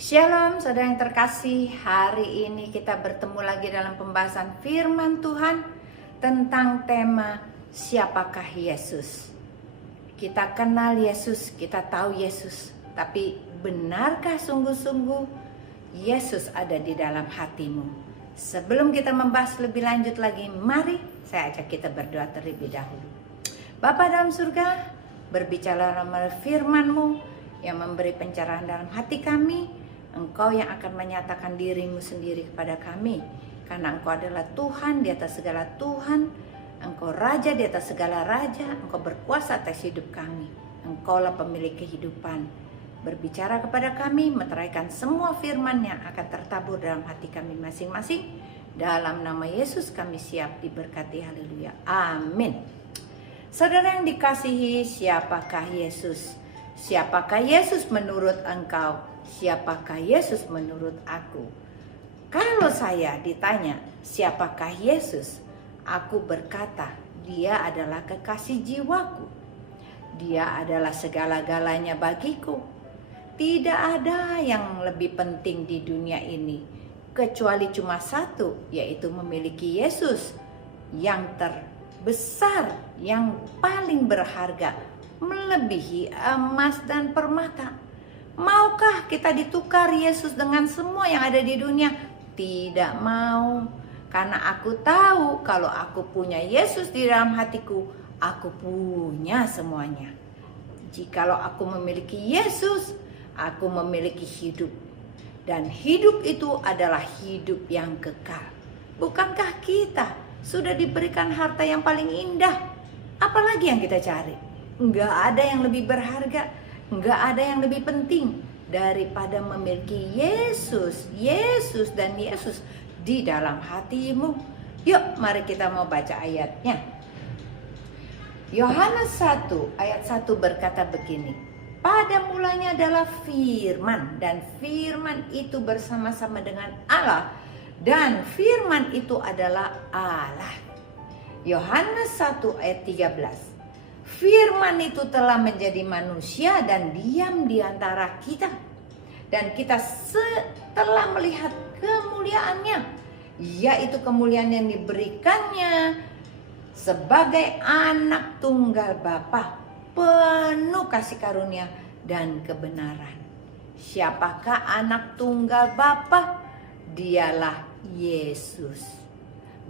Shalom saudara yang terkasih, hari ini kita bertemu lagi dalam pembahasan firman Tuhan tentang tema siapakah Yesus. Kita kenal Yesus, kita tahu Yesus, tapi benarkah sungguh-sungguh Yesus ada di dalam hatimu? Sebelum kita membahas lebih lanjut lagi, mari saya ajak kita berdoa terlebih dahulu. Bapa dalam surga, berbicara melalui firman-Mu yang memberi pencerahan dalam hati kami. Engkau yang akan menyatakan dirimu sendiri kepada kami, karena Engkau adalah Tuhan di atas segala Tuhan, Engkau Raja di atas segala Raja, Engkau berkuasa atas hidup kami. Engkaulah pemilik kehidupan. Berbicara kepada kami, meteraikan semua firman yang akan tertabur dalam hati kami masing-masing. Dalam nama Yesus kami siap diberkati, haleluya, amin. Saudara yang dikasihi, siapakah Yesus? Siapakah Yesus menurut engkau? Siapakah Yesus menurut aku? Kalau saya ditanya siapakah Yesus, aku berkata dia adalah kekasih jiwaku. Dia adalah segala-galanya bagiku. Tidak ada yang lebih penting di dunia ini kecuali cuma satu, yaitu memiliki Yesus yang terbesar, yang paling berharga, melebihi emas dan permata. Maukah kita ditukar Yesus dengan semua yang ada di dunia? Tidak mau. Karena aku tahu kalau aku punya Yesus di dalam hatiku, aku punya semuanya. Jikalau aku memiliki Yesus, aku memiliki hidup. Dan hidup itu adalah hidup yang kekal. Bukankah kita sudah diberikan harta yang paling indah? Apalagi yang kita cari? Enggak ada yang lebih berharga. Enggak ada yang lebih penting daripada memiliki Yesus dan Yesus di dalam hatimu. Yuk, mari kita mau baca ayatnya. Yohanes 1 ayat 1 berkata begini. Pada mulanya adalah firman, dan firman itu bersama-sama dengan Allah, dan firman itu adalah Allah. Yohanes 1 ayat 13. Firman itu telah menjadi manusia dan diam di antara kita. Dan kita telah melihat kemuliaannya, yaitu kemuliaan yang diberikannya sebagai anak tunggal Bapa, penuh kasih karunia dan kebenaran. Siapakah anak tunggal Bapa? Dialah Yesus.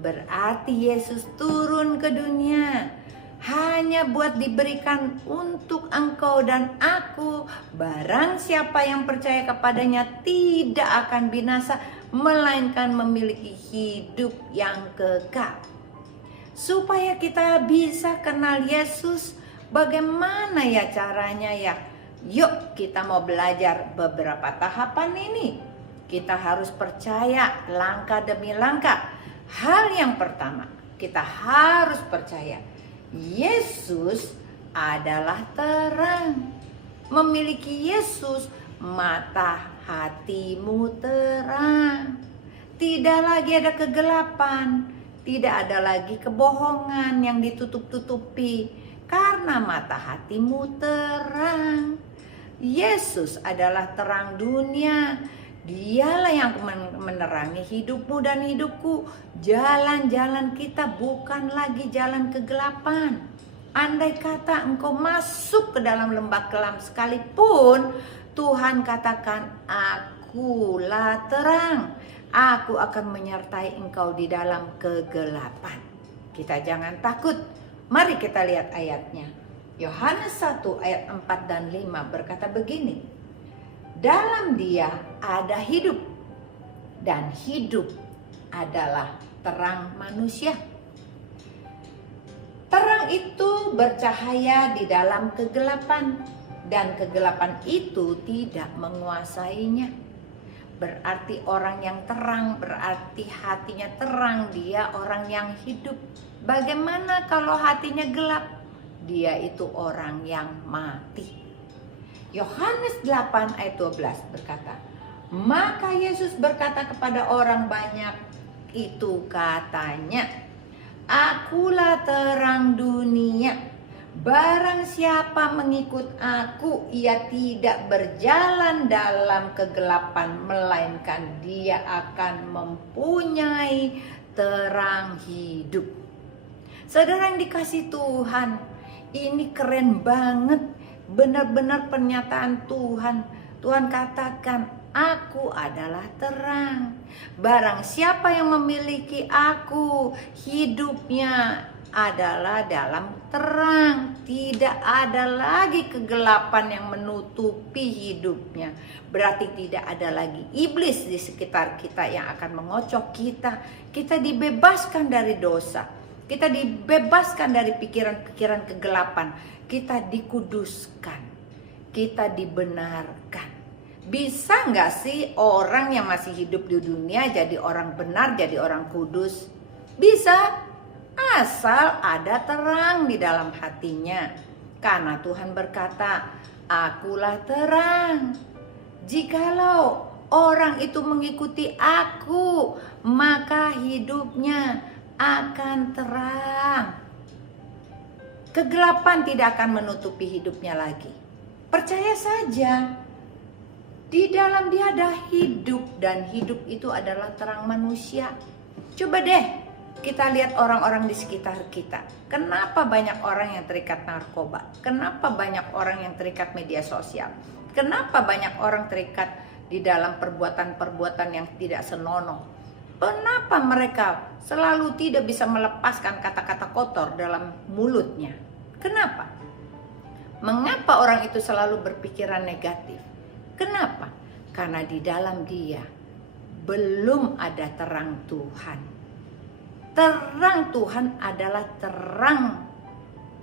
Berarti Yesus turun ke dunia hanya buat diberikan untuk engkau dan aku. Barang siapa yang percaya kepadanya tidak akan binasa, melainkan memiliki hidup yang kekal. Supaya kita bisa kenal Yesus, bagaimana ya caranya ya? Yuk kita mau belajar beberapa tahapan ini. Kita harus percaya langkah demi langkah. Hal yang pertama, kita harus percaya Yesus adalah terang. Memiliki Yesus, mata hatimu terang. Tidak lagi ada kegelapan, tidak ada lagi kebohongan yang ditutup-tutupi, karena mata hatimu terang. Yesus adalah terang dunia. Dialah yang menerangi hidupmu dan hidupku. Jalan-jalan kita bukan lagi jalan kegelapan. Andai kata engkau masuk ke dalam lembah kelam sekalipun, Tuhan katakan, akulah terang. Aku akan menyertai engkau di dalam kegelapan. Kita jangan takut. Mari kita lihat ayatnya. Yohanes 1 ayat 4 dan 5 berkata begini. Dalam Dia ada hidup, dan hidup adalah terang manusia. Terang itu bercahaya di dalam kegelapan, dan kegelapan itu tidak menguasainya. Berarti orang yang terang, berarti hatinya terang, dia orang yang hidup. Bagaimana kalau hatinya gelap? Dia itu orang yang mati. Yohanes 8 ayat 12 berkata, maka Yesus berkata kepada orang banyak itu, katanya, akulah terang dunia. barang siapa mengikut aku, ia tidak berjalan dalam kegelapan, melainkan dia akan mempunyai terang hidup. Saudara yang dikasih Tuhan, ini keren banget, benar-benar pernyataan Tuhan. Tuhan katakan, aku adalah terang. Barang siapa yang memiliki aku, hidupnya adalah dalam terang. Tidak ada lagi kegelapan yang menutupi hidupnya. Berarti tidak ada lagi iblis di sekitar kita yang akan mengocok kita. Kita dibebaskan dari dosa. Kita dibebaskan dari pikiran-pikiran kegelapan. Kita dikuduskan. Kita dibenarkan. Bisa nggak sih orang yang masih hidup di dunia jadi orang benar, jadi orang kudus? Bisa, asal ada terang di dalam hatinya. Karena Tuhan berkata, akulah terang. Jikalau orang itu mengikuti aku, maka hidupnya akan terang. Kegelapan tidak akan menutupi hidupnya lagi. Percaya saja, di dalam dia ada hidup, dan hidup itu adalah terang manusia. Coba deh kita lihat orang-orang di sekitar kita. Kenapa banyak orang yang terikat narkoba? Kenapa banyak orang yang terikat media sosial? Kenapa banyak orang terikat di dalam perbuatan-perbuatan yang tidak senonoh? Kenapa mereka selalu tidak bisa melepaskan kata-kata kotor dalam mulutnya? Kenapa? Mengapa orang itu selalu berpikiran negatif? Kenapa? Karena di dalam dia belum ada terang Tuhan. Terang Tuhan adalah terang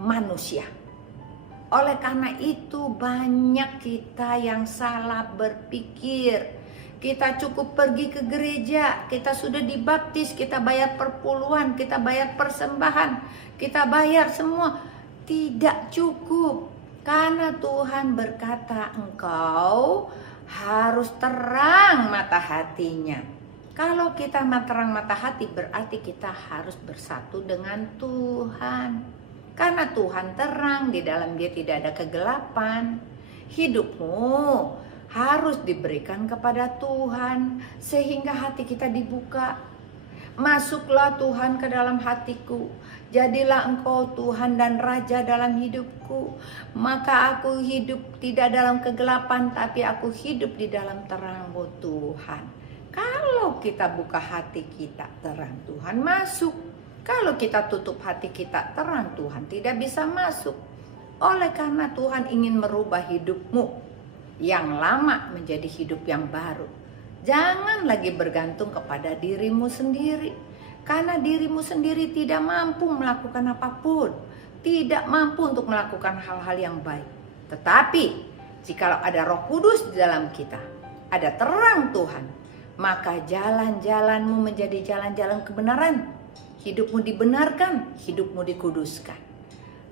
manusia. Oleh karena itu banyak kita yang salah berpikir. Kita cukup pergi ke gereja, kita sudah dibaptis, kita bayar perpuluhan, kita bayar persembahan, kita bayar semua. Tidak cukup. Karena Tuhan berkata, engkau harus terang mata hatinya. Kalau kita terang mata hati, berarti kita harus bersatu dengan Tuhan. Karena Tuhan terang, di dalam dia tidak ada kegelapan. Hidupmu harus diberikan kepada Tuhan, sehingga hati kita dibuka. Masuklah Tuhan ke dalam hatiku. Jadilah engkau Tuhan dan Raja dalam hidupku. Maka aku hidup tidak dalam kegelapan, tapi aku hidup di dalam terang-Mu Tuhan. Kalau kita buka hati kita, terang Tuhan masuk. Kalau kita tutup hati kita, terang Tuhan tidak bisa masuk. Oleh karena Tuhan ingin merubah hidupmu yang lama menjadi hidup yang baru. Jangan lagi bergantung kepada dirimu sendiri. Karena dirimu sendiri tidak mampu melakukan apapun. Tidak mampu untuk melakukan hal-hal yang baik. Tetapi, jikalau ada Roh Kudus di dalam kita, ada terang Tuhan, maka jalan-jalanmu menjadi jalan-jalan kebenaran. Hidupmu dibenarkan, hidupmu dikuduskan.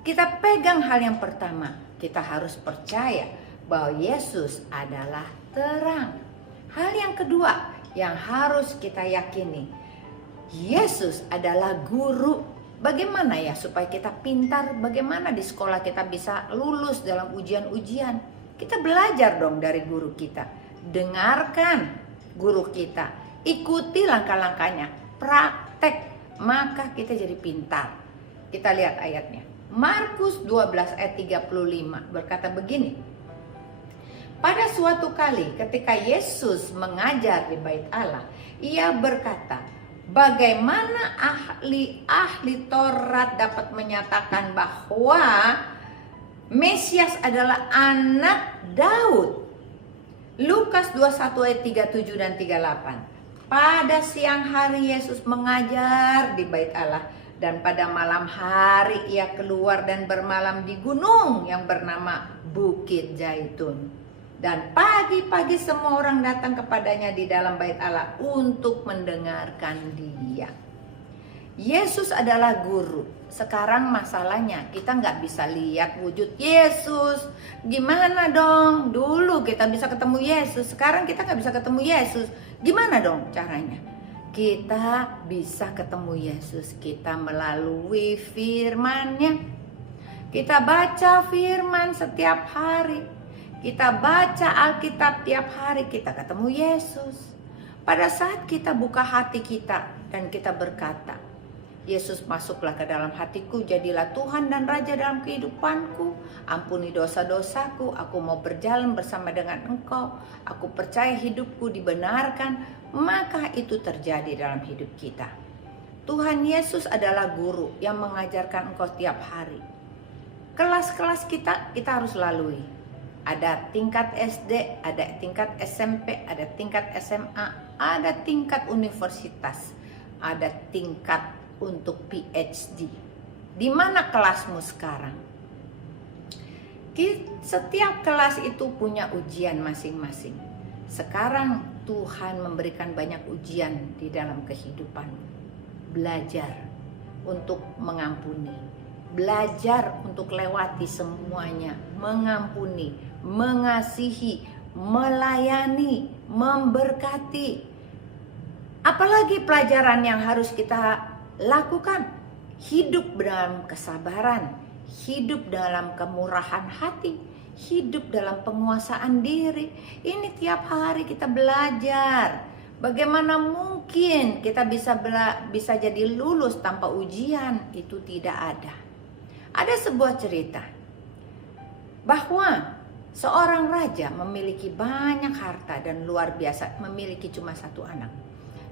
Kita pegang hal yang pertama. Kita harus percaya bahwa Yesus adalah terang. Hal yang kedua yang harus kita yakini, Yesus adalah guru. Bagaimana ya supaya kita pintar? Bagaimana di sekolah kita bisa lulus dalam ujian-ujian? Kita belajar dong dari guru kita. Dengarkan guru kita. Ikuti langkah-langkahnya. Praktek. Maka kita jadi pintar. Kita lihat ayatnya. Markus 12 ayat 35 berkata begini. Pada suatu kali ketika Yesus mengajar di bait Allah, ia berkata, bagaimana ahli-ahli Taurat dapat menyatakan bahwa Mesias adalah anak Daud? Lukas 21 ayat 37 dan 38. Pada siang hari Yesus mengajar di bait Allah, dan pada malam hari ia keluar dan bermalam di gunung yang bernama Bukit Zaitun. Dan pagi-pagi semua orang datang kepadanya di dalam bait Allah untuk mendengarkan dia. Yesus adalah guru. Sekarang masalahnya kita nggak bisa lihat wujud Yesus. Gimana dong? Dulu kita bisa ketemu Yesus, sekarang kita nggak bisa ketemu Yesus. Gimana dong caranya? Kita bisa ketemu Yesus kita melalui firman-Nya. Kita baca firman setiap hari. Kita baca Alkitab tiap hari, kita ketemu Yesus. Pada saat kita buka hati kita dan kita berkata, Yesus masuklah ke dalam hatiku, jadilah Tuhan dan Raja dalam kehidupanku. Ampuni dosa-dosaku, aku mau berjalan bersama dengan Engkau. Aku percaya hidupku dibenarkan, maka itu terjadi dalam hidup kita. Tuhan Yesus adalah guru yang mengajarkan engkau tiap hari. Kelas-kelas kita harus lalui. Ada tingkat SD, ada tingkat SMP, ada tingkat SMA, ada tingkat universitas, ada tingkat untuk PhD. Di mana kelasmu sekarang? Setiap kelas itu punya ujian masing-masing. Sekarang Tuhan memberikan banyak ujian di dalam kehidupanmu. Belajar untuk mengampuni, belajar untuk lewati semuanya, mengampuni, mengasihi, melayani, memberkati. Apalagi pelajaran yang harus kita lakukan? Hidup dalam kesabaran, hidup dalam kemurahan hati, hidup dalam penguasaan diri. Ini tiap hari kita belajar. Bagaimana mungkin kita bisa jadi lulus tanpa ujian? Itu tidak ada. Ada sebuah cerita bahwa seorang raja memiliki banyak harta dan luar biasa, memiliki cuma satu anak.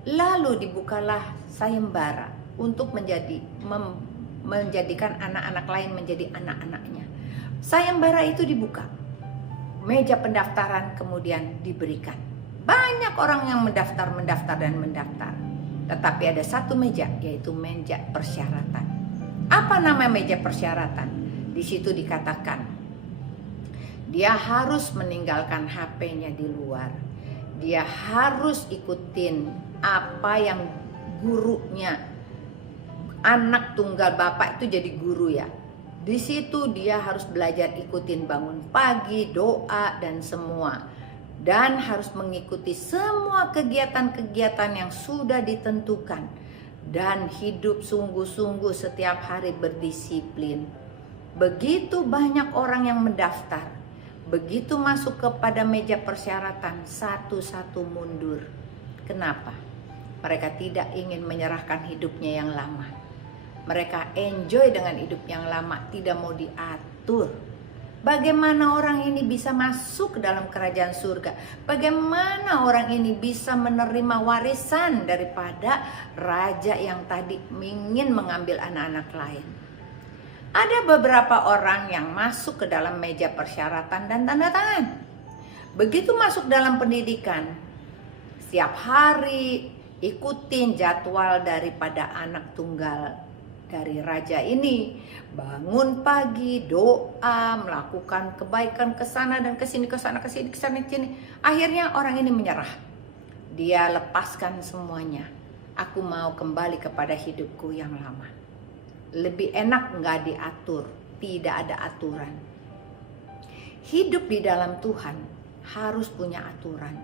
Lalu dibukalah sayembara untuk menjadikan anak-anak lain menjadi anak-anaknya. Sayembara itu dibuka, meja pendaftaran kemudian diberikan. Banyak orang yang mendaftar. Tetapi ada satu meja, yaitu meja persyaratan. Apa nama meja persyaratan? Di situ dikatakan, dia harus meninggalkan HP-nya di luar. Dia harus ikutin apa yang gurunya. Anak tunggal bapak itu jadi guru ya. Di situ dia harus belajar ikutin bangun pagi, doa dan semua. Dan harus mengikuti semua kegiatan-kegiatan yang sudah ditentukan. Dan hidup sungguh-sungguh setiap hari berdisiplin. Begitu banyak orang yang mendaftar. Begitu masuk kepada meja persyaratan, satu-satu mundur. Kenapa? Mereka tidak ingin menyerahkan hidupnya yang lama. Mereka enjoy dengan hidup yang lama, tidak mau diatur. Bagaimana orang ini bisa masuk ke dalam kerajaan surga? Bagaimana orang ini bisa menerima warisan daripada raja yang tadi ingin mengambil anak-anak lain? Ada beberapa orang yang masuk ke dalam meja persyaratan dan tanda tangan. Begitu masuk dalam pendidikan, setiap hari ikutin jadwal daripada anak tunggal dari raja ini. Bangun pagi, doa, melakukan kebaikan ke sana dan ke sini, ke sana, ke sini, ke sana, ke sini. Akhirnya orang ini menyerah. Dia lepaskan semuanya. Aku mau kembali kepada hidupku yang lama. Lebih enak nggak diatur, tidak ada aturan. Hidup di dalam Tuhan harus punya aturan.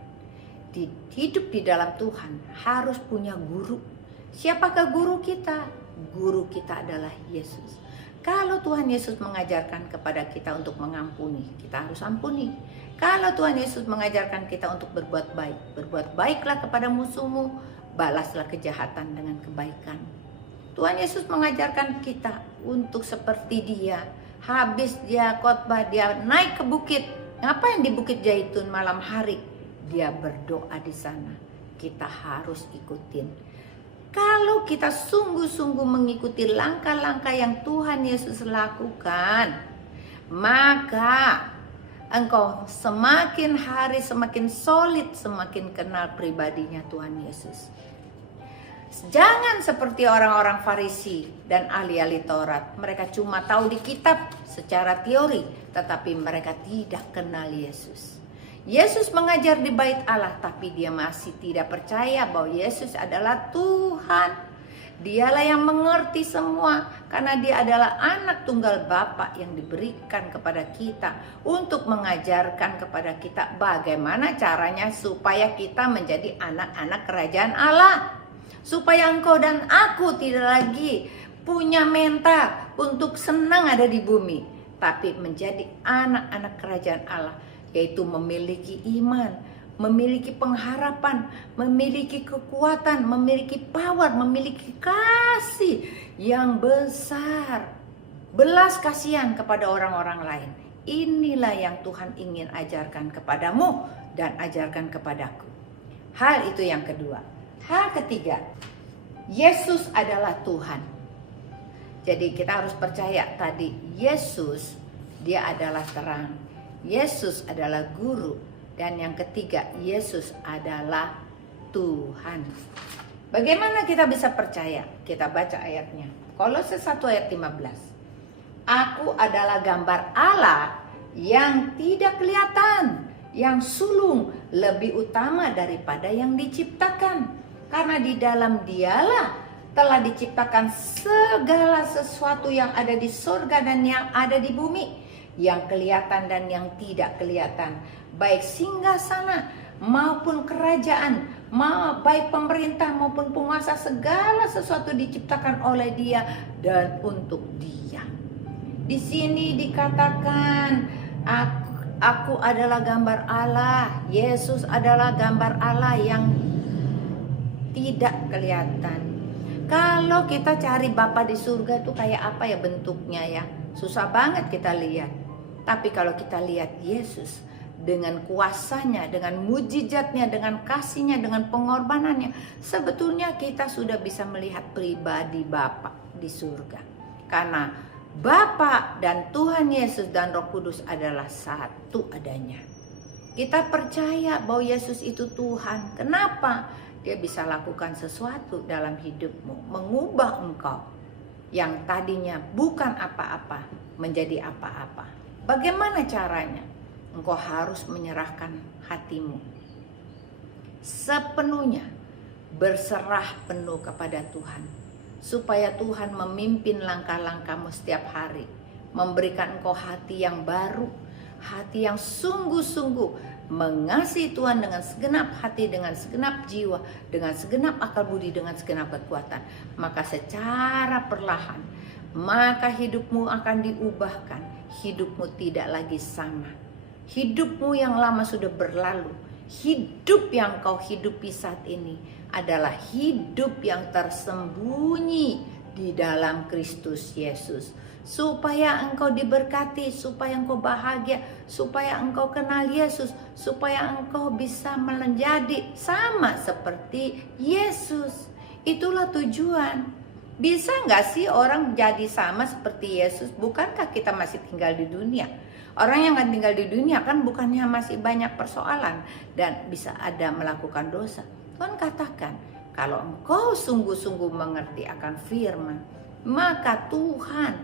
Hidup di dalam Tuhan harus punya guru. Siapakah guru kita? Guru kita adalah Yesus. Kalau Tuhan Yesus mengajarkan kepada kita untuk mengampuni, kita harus ampuni. Kalau Tuhan Yesus mengajarkan kita untuk berbuat baik, berbuat baiklah kepada musuhmu, balaslah kejahatan dengan kebaikan. Tuhan Yesus mengajarkan kita untuk seperti Dia. Habis Dia khotbah, Dia naik ke bukit. Ngapain di Bukit Zaitun malam hari? Dia berdoa di sana. Kita harus ikutin. Kalau kita sungguh-sungguh mengikuti langkah-langkah yang Tuhan Yesus lakukan, maka engkau semakin hari semakin solid, semakin kenal pribadinya Tuhan Yesus. Jangan seperti orang-orang Farisi dan ahli-ahli Taurat. Mereka cuma tahu di kitab secara teori, tetapi mereka tidak kenal Yesus. Yesus mengajar di bait Allah, tapi dia masih tidak percaya bahwa Yesus adalah Tuhan. Dialah yang mengerti semua, karena Dia adalah anak tunggal Bapa yang diberikan kepada kita untuk mengajarkan kepada kita bagaimana caranya supaya kita menjadi anak-anak kerajaan Allah. Supaya engkau dan aku tidak lagi punya mental untuk senang ada di bumi, tapi menjadi anak-anak kerajaan Allah, yaitu memiliki iman, memiliki pengharapan, memiliki kekuatan, memiliki power, memiliki kasih yang besar, belas kasihan kepada orang-orang lain. Inilah yang Tuhan ingin ajarkan kepadamu dan ajarkan kepadaku. Hal itu yang kedua. Hal ketiga, Yesus adalah Tuhan. Jadi kita harus percaya tadi, Yesus dia adalah terang, Yesus adalah guru, dan yang ketiga, Yesus adalah Tuhan. Bagaimana kita bisa percaya? Kita baca ayatnya. Kolose 1 ayat 15. Aku adalah gambar Allah yang tidak kelihatan, yang sulung, lebih utama daripada yang diciptakan. Karena di dalam Dialah telah diciptakan segala sesuatu yang ada di surga dan yang ada di bumi, yang kelihatan dan yang tidak kelihatan, baik singgasana maupun kerajaan, baik pemerintah maupun penguasa, segala sesuatu diciptakan oleh Dia dan untuk Dia. Di sini dikatakan aku adalah gambar Allah. Yesus adalah gambar Allah yang tidak kelihatan. Kalau kita cari Bapa di surga itu kayak apa ya bentuknya ya? Susah banget kita lihat. Tapi kalau kita lihat Yesus dengan kuasanya, dengan mujizatnya, dengan kasihnya, dengan pengorbanannya, sebetulnya kita sudah bisa melihat pribadi Bapa di surga. Karena Bapa dan Tuhan Yesus dan Roh Kudus adalah satu adanya. Kita percaya bahwa Yesus itu Tuhan. Kenapa? Dia bisa lakukan sesuatu dalam hidupmu, mengubah engkau yang tadinya bukan apa-apa menjadi apa-apa. Bagaimana caranya? Engkau harus menyerahkan hatimu sepenuhnya, berserah penuh kepada Tuhan, supaya Tuhan memimpin langkah-langkahmu setiap hari, memberikan engkau hati yang baru, hati yang sungguh-sungguh mengasihi Tuhan dengan segenap hati, dengan segenap jiwa, dengan segenap akal budi, dengan segenap kekuatan. Maka secara perlahan, maka hidupmu akan diubahkan. Hidupmu tidak lagi sama. Hidupmu yang lama sudah berlalu. Hidup yang kau hidupi saat ini adalah hidup yang tersembunyi di dalam Kristus Yesus. Supaya engkau diberkati, supaya engkau bahagia, supaya engkau kenal Yesus, supaya engkau bisa menjadi sama seperti Yesus. Itulah tujuan. Bisa nggak sih orang jadi sama seperti Yesus? Bukankah kita masih tinggal di dunia? Orang yang akan tinggal di dunia kan bukannya masih banyak persoalan dan bisa ada melakukan dosa. Tuhan katakan, kalau engkau sungguh-sungguh mengerti akan firman, maka Tuhan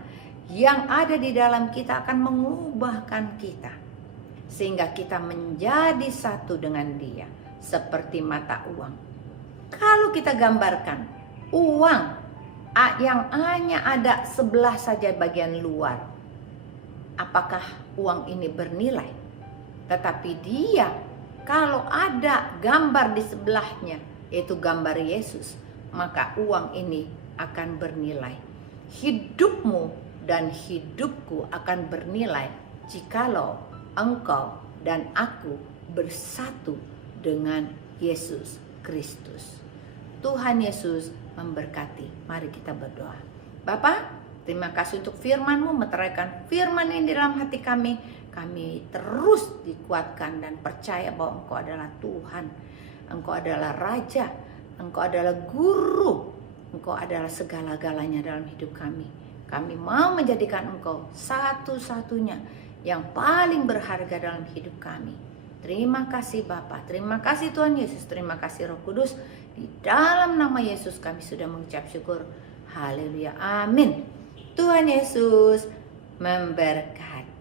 yang ada di dalam kita akan mengubahkan kita, sehingga kita menjadi satu dengan Dia, seperti mata uang. Kalau kita gambarkan uang yang hanya ada sebelah saja bagian luar, apakah uang ini bernilai? Tetapi dia, kalau ada gambar di sebelahnya, yaitu gambar Yesus, maka uang ini akan bernilai. Hidupmu dan hidupku akan bernilai jikalau engkau dan aku bersatu dengan Yesus Kristus. Tuhan Yesus memberkati. Mari kita berdoa. Bapa, terima kasih untuk firman-Mu, meteraikan firman ini dalam hati kami. Kami terus dikuatkan dan percaya bahwa Engkau adalah Tuhan. Engkau adalah Raja. Engkau adalah Guru. Engkau adalah segala-galanya dalam hidup kami. Kami mau menjadikan Engkau satu-satunya yang paling berharga dalam hidup kami. Terima kasih Bapa. Terima kasih Tuhan Yesus. Terima kasih Roh Kudus. Di dalam nama Yesus kami sudah mengucap syukur. Haleluya. Amin. Tuhan Yesus memberkati.